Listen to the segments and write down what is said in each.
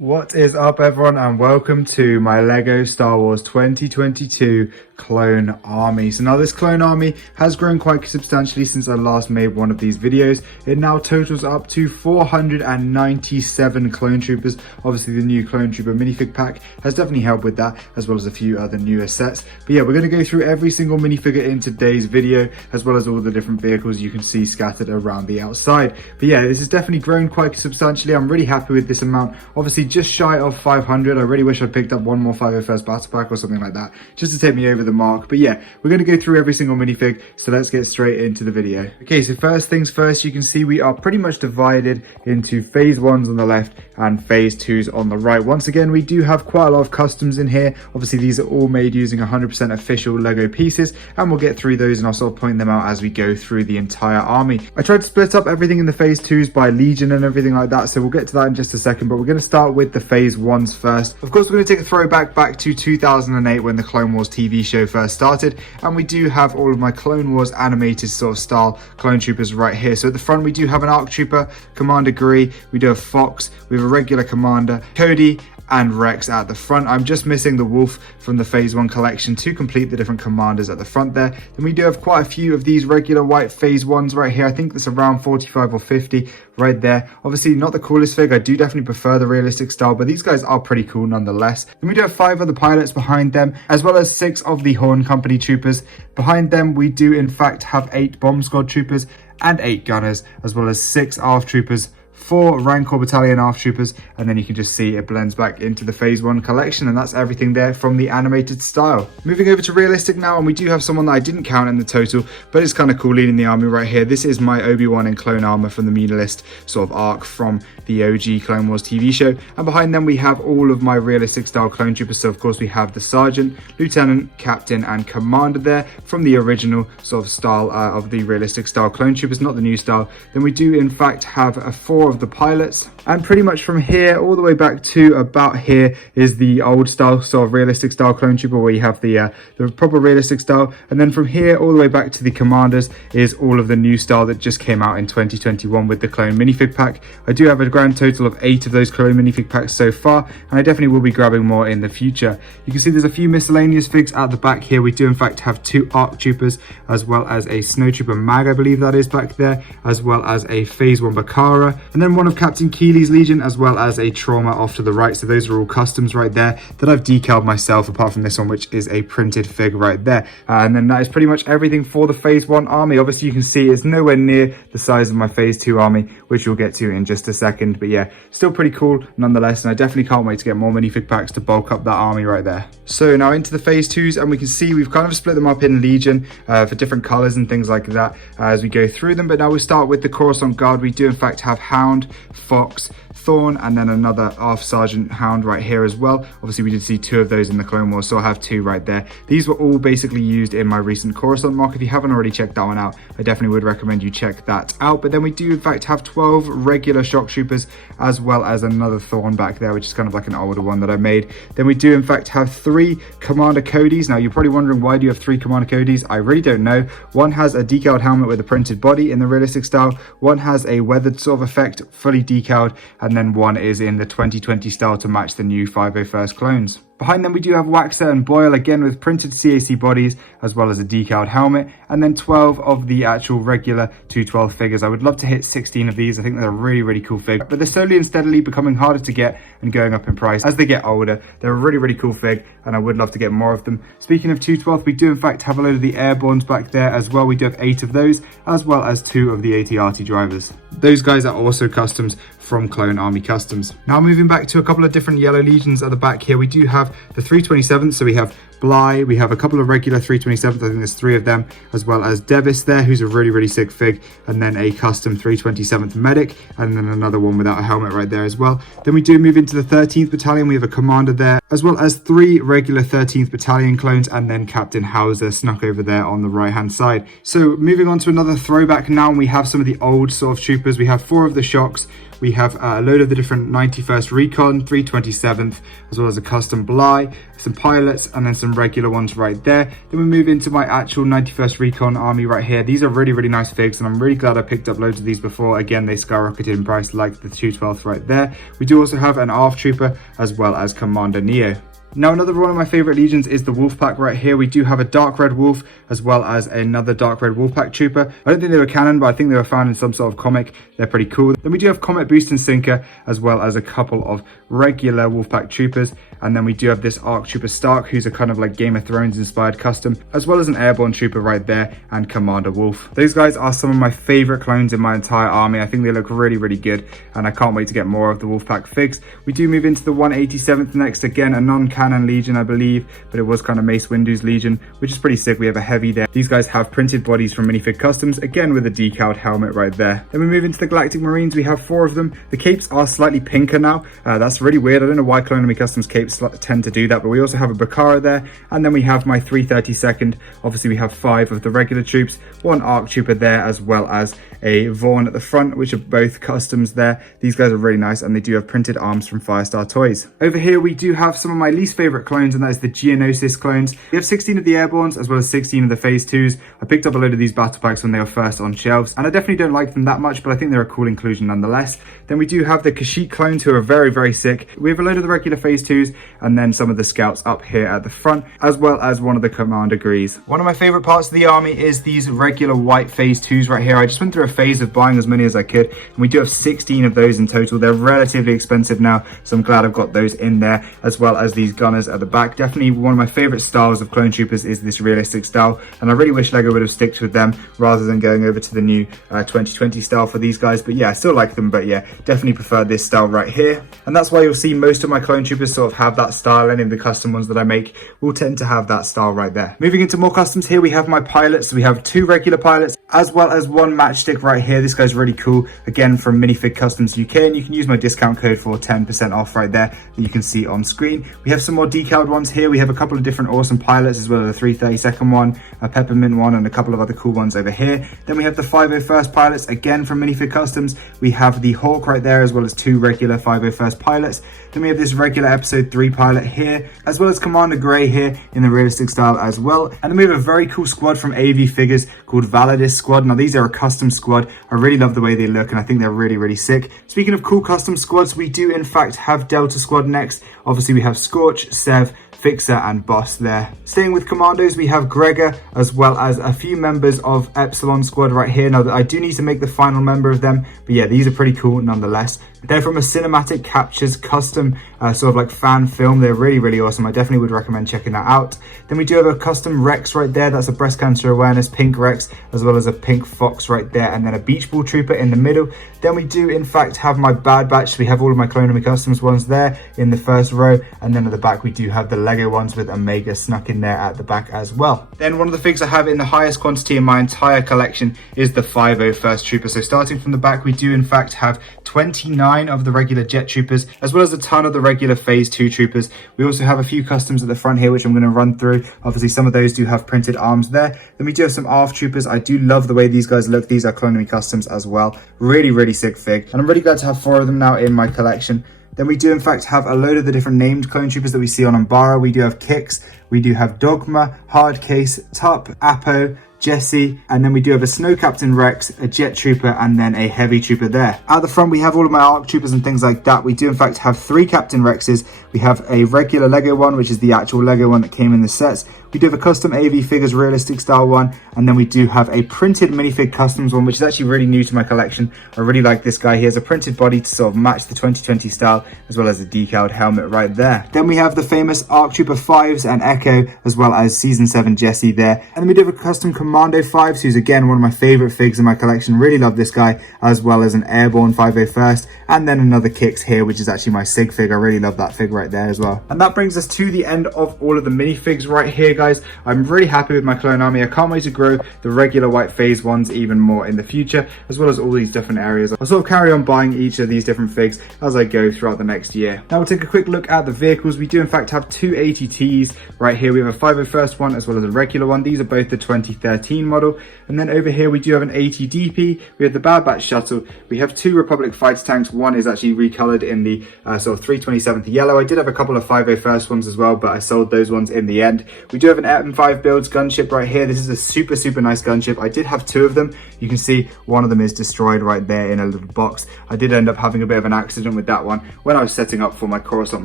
What is up, everyone, and welcome to my LEGO Star Wars 2022 clone army. So now this clone army has grown quite substantially since I last made one of these videos. It now totals up to 497 clone troopers. Obviously the new clone trooper minifig pack has definitely helped with that, as well as a few other newer sets. But yeah, we're going to go through every single minifigure in today's video, as well as all the different vehicles you can see scattered around the outside. But yeah, this has definitely grown quite substantially. I'm really happy with this amount. Obviously just shy of 500. I really wish I picked up one more 501st battle pack or something like that, just to take me over the mark. But yeah, we're going to go through every single minifig, so let's get straight into the video. Okay, so first things first, you can see we are pretty much divided into phase 1s on the left and phase 2s on the right. Once again, we do have quite a lot of customs in here. Obviously these are all made using 100% official LEGO pieces, and we'll get through those and I'll sort of point them out as we go through the entire army. I tried to split up everything in the phase 2s by legion and everything like that, so we'll get to that in just a second, but we're going to start with the phase 1s first. Of course, we're going to take a throwback back to 2008 when the Clone Wars TV show first started, and we do have all of my Clone Wars animated sort of style clone troopers right here. So at the front we do have an ARC trooper, Commander Gree, we do have Fox, we have a regular commander, Cody, and Rex at the front. I'm just missing the Wolf from the phase 1 collection to complete the different commanders at the front there. Then we do have quite a few of these regular white phase 1s right here. I think that's around 45 or 50 right there. Obviously not the coolest fig. I do definitely prefer the realistic style, but these guys are pretty cool nonetheless. Then we do have 5 other pilots behind them, as well as 6 of the Horn Company troopers. Behind them we do in fact have 8 bomb squad troopers and 8 gunners, as well as 6 ARF troopers, 4 Rancor Battalion ARF troopers, and then you can just see it blends back into the phase 1 collection, and that's everything there from the animated style. Moving over to realistic now, and we do have someone that I didn't count in the total, but it's kind of cool leading the army right here. This is my Obi-Wan in clone armor from the Munilist sort of arc from the OG Clone Wars TV show, and behind them we have all of my realistic style clone troopers. So of course we have the Sergeant, Lieutenant, Captain, and Commander there from the original sort of style of the realistic style clone troopers, not the new style. Then we do in fact have 4 of the pilots, and pretty much from here all the way back to about here is the old style sort of realistic style clone trooper, where you have the proper realistic style, and then from here all the way back to the commanders is all of the new style that just came out in 2021 with the clone minifig pack. I do have a grand total of 8 of those clone minifig packs so far, and I definitely will be grabbing more in the future. You can see there's a few miscellaneous figs at the back here. We do in fact have 2 ARC troopers, as well as a snowtrooper mag, I believe that is back there, as well as a phase 1 Bakara, and then one of Captain Keeley's Legion, as well as a trauma off to the right. So those are all customs right there that I've decaled myself, apart from this one, which is a printed fig right there. And then that is pretty much everything for the phase 1 army. Obviously you can see it's nowhere near the size of my phase 2 army, which we'll get to in just a second, but yeah, still pretty cool nonetheless, and I definitely can't wait to get more minifig packs to bulk up that army right there. So now into the phase 2s, and we can see we've kind of split them up in Legion for different colors and things like that as we go through them. But now we'll start with the Coruscant Guard. We do in fact have Hound, Fox, Thorn, and then another ARF Sergeant Hound right here as well. Obviously we did see 2 of those in the Clone Wars, so I have 2 right there. These were all basically used in my recent Coruscant mock. If you haven't already checked that one out, I definitely would recommend you check that out. But then we do in fact have 12 regular shock troopers, as well as another Thorn back there, which is kind of like an older one that I made. Then we do in fact have 3 Commander Codys. Now you're probably wondering, why do you have 3 Commander Codys? I really don't know. One has a decaled helmet with a printed body in the realistic style, one has a weathered sort of effect, fully decaled, and then one is in the 2020 style to match the new 501st clones. Behind them we do have Waxer and Boyle, again with printed CAC bodies, as well as a decaled helmet, and then 12 of the actual regular 212 figures. I would love to hit 16 of these. I think they're a really cool fig, but they're slowly and steadily becoming harder to get and going up in price as they get older. They're a really cool fig, and I would love to get more of them. Speaking of 212, we do in fact have a load of the Airbornes back there as well. We do have 8 of those, as well as 2 of the AT-RT drivers. Those guys are also customs from Clone Army Customs. Now moving back to a couple of different yellow legions at the back here, we do have the 327th, so we have Bly, we have a couple of regular 327th, I think there's 3 of them, as well as Devis there, who's a really sick fig, and then a custom 327th medic, and then another one without a helmet right there as well. Then we do move into the 13th Battalion, we have a commander there, as well as 3 regular 13th Battalion clones, and then Captain Hauser snuck over there on the right hand side. So moving on to another throwback now, and we have some of the old sort of troopers. We have 4 of the shocks, we have a load of the different 91st Recon, 327th, as well as a custom Bly, some pilots, and then some regular ones right there. Then we move into my actual 91st Recon army right here. These are really, really nice figs, and I'm really glad I picked up loads of these before. Again, they skyrocketed in price like the 212th right there. We do also have an ARF Trooper, as well as Commander Neo. Now, another one of my favorite legions is the Wolfpack right here. We do have a Dark Red Wolf, as well as another Dark Red Wolfpack Trooper. I don't think they were canon, but I think they were found in some sort of comic. They're pretty cool. Then we do have Comet Boost and Sinker, as well as a couple of regular Wolfpack Troopers. And then we do have this Arc Trooper Stark, who's a kind of like Game of Thrones inspired custom, as well as an Airborne Trooper right there, and Commander Wolf. Those guys are some of my favorite clones in my entire army. I think they look really, really good, and I can't wait to get more of the Wolfpack figs. We do move into the 187th next, again, a non-canon legion, I believe, but it was kind of Mace Windu's legion, which is pretty sick. We have a heavy there. These guys have printed bodies from Minifig Customs, again with a decaled helmet right there. Then we move into the Galactic Marines. We have 4 of them. The capes are slightly pinker now. That's really weird. I don't know why Clone Army Customs capes tend to do that, but we also have a Bakara there, and then we have my 332nd. Obviously, we have 5 of the regular troops, 1 Arc Trooper there, as well as a Vaughn at the front, which are both customs there. These guys are really nice, and they do have printed arms from Firestar Toys. Over here, we do have some of my least favorite clones, and that is the Geonosis Clones. We have 16 of the Airbornes, as well as 16 of the Phase 2s. I picked up a load of these battle packs when they were first on shelves, and I definitely don't like them that much, but I think they're a cool inclusion nonetheless. Then we do have the Kashyyyk Clones, who are very, very sick. We have a load of the regular Phase 2s, and then some of the Scouts up here at the front, as well as one of the Commander Grees. One of my favorite parts of the army is these regular white Phase 2s right here. I just went through a phase of buying as many as I could, and we do have 16 of those in total. They're relatively expensive now, so I'm glad I've got those in there, as well as these gunners at the back. Definitely one of my favorite styles of clone troopers is this realistic style, and I really wish LEGO would have sticked with them rather than going over to the new 2020 style for these guys. But yeah, I still like them, but yeah, definitely prefer this style right here. And that's why you'll see most of my clone troopers sort of have that style. Any of the custom ones that I make will tend to have that style right there. Moving into more customs, here we have my pilots. So we have 2 regular pilots, as well as 1 matchstick right here. This guy's really cool, again from Minifig Customs UK, and you can use my discount code for 10% off right there that you can see on screen. We have some more decaled ones here. We have a couple of different awesome pilots, as well as a 332nd one, a Peppermint one, and a couple of other cool ones over here. Then we have the 501st pilots, again from Minifig Customs. We have the Hawk right there, as well as 2 regular 501st pilots. Then we have this regular episode 3 pilot here, as well as Commander Grey here in the realistic style as well. And then we have a very cool squad from AV Figures called Validus Squad. Now these are a custom squad. I really love the way they look, and I think they're really, really sick. Speaking of cool custom squads, we do in fact have Delta Squad next. Obviously we have Scorch, Sev, Fixer, and Boss there. Staying with Commandos, we have Gregor, as well as a few members of Epsilon Squad right here. Now, I do need to make the final member of them, but yeah, these are pretty cool nonetheless. They're from a Cinematic Captures custom sort of like fan film. They're really, really awesome. I definitely would recommend checking that out. Then we do have a custom Rex right there. That's a breast cancer awareness pink Rex, as well as a pink Fox right there, and then a Beach Ball Trooper in the middle. Then we do in fact have my Bad Batch. So we have all of my Clone Army Customs ones there in the first row, and then at the back we do have the Lego ones with Omega snuck in there at the back as well. Then one of the figs I have in the highest quantity in my entire collection is the 501st Trooper. So starting from the back, we do in fact have 29 of the regular Jet Troopers, as well as a ton of the regular Phase 2 Troopers. We also have a few customs at the front here, which I'm going to run through. Obviously, some of those do have printed arms there. Then we do have some ARF Troopers. I do love the way these guys look. These are Clone Army Customs as well. Really, really sick fig. And I'm really glad to have 4 of them now in my collection. Then we do in fact have a load of the different named clone troopers that we see on Umbara. We do have Kix, we do have Dogma, Hardcase, Tup, Apo, Jesse, and then we do have a Snow Captain Rex, a Jet Trooper, and then a Heavy Trooper there. At the front, we have all of my ARC Troopers and things like that. We do in fact have 3 Captain Rexes. We have a regular Lego one, which is the actual Lego one that came in the sets. We do have a custom AV Figures realistic style one, and then we do have a printed minifig customs one, which is actually really new to my collection. I really like this guy. He has a printed body to sort of match the 2020 style, as well as a decaled helmet right there. Then we have the famous ARC Trooper 5s and Echo, as well as Season 7 Jesse there. And then we do have a custom Commando 5s, who's again one of my favorite figs in my collection. Really love this guy, as well as an Airborne 501st, and then another Kix here, which is actually my Sig fig. I really love that fig right there as well. And that brings us to the end of all of the minifigs right here, guys. I'm really happy with my clone army. I can't wait to grow the regular white phase ones even more in the future, as well as all these different areas. I'll sort of carry on buying each of these different figs as I go throughout the next year. Now we'll take a quick look at the vehicles. We do in fact have 2 ATTs right here. We have a 501st one as well as a regular one. These are both the 2013 13 model. And then over here we do have an 80 DP, we have the Bad Batch shuttle, we have 2 Republic fighter tanks. One is actually recolored in the sort of 327th yellow. I did have a couple of 501st ones as well, but I sold those ones in the end. We do have an M5 builds gunship right here. This is a super nice gunship. I did have 2 of them. You can see one of them is destroyed right there in a little box. I did end up having a bit of an accident with that one when I was setting up for my Coruscant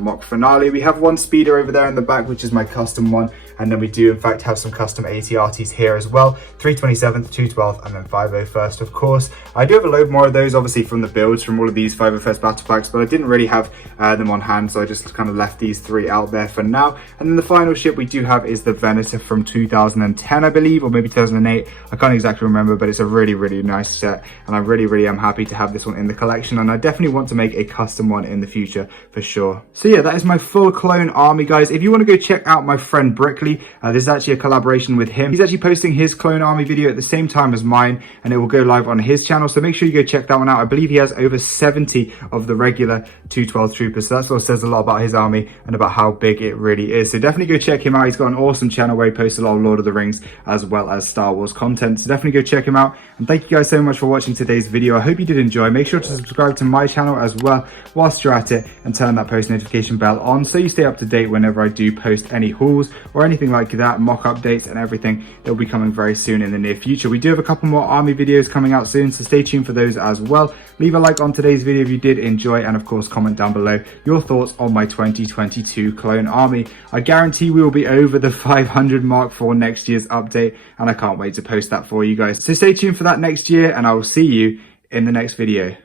mock finale. We have one speeder over there in the back, which is my custom one. And then we do in fact have some custom ATRTs here as well. 327th, 212th, and then 501st, of course. I do have a load more of those, obviously, from the builds from all of these 501st battle packs, but I didn't really have them on hand, so I just kind of left these 3 out there for now. And then the final ship we do have is the Venator from 2010, I believe, or maybe 2008. I can't exactly remember, but it's a really nice set, and I really am happy to have this one in the collection, and I definitely want to make a custom one in the future for sure. So yeah, that is my full clone army, guys. If you want to go check out my friend Brickley, this is actually a collaboration with him. He's actually posting his clone army video at the same time as mine, and it will go live on his channel, so make sure you go check that one out. I believe he has over 70 of the regular 212 troopers, so that sort of says a lot about his army and about how big it really is. So definitely go check him out. He's got an awesome channel where he posts a lot of Lord of the Rings as well as Star Wars content, so definitely go check him out. And thank you guys so much for watching today's video. I hope you did enjoy. Make sure to subscribe to my channel as well whilst you're at it, and turn that post notification bell on so you stay up to date whenever I do post any hauls or anything like that, mock updates and everything. It'll be coming very soon in the near future. We do have a couple more army videos coming out soon, so stay tuned for those as well. Leave a like on today's video if you did enjoy, and of course comment down below your thoughts on my 2022 clone army. I guarantee we will be over the 500 mark for next year's update, and I can't wait to post that for you guys. So stay tuned for that next year, and I will see you in the next video.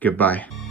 Goodbye.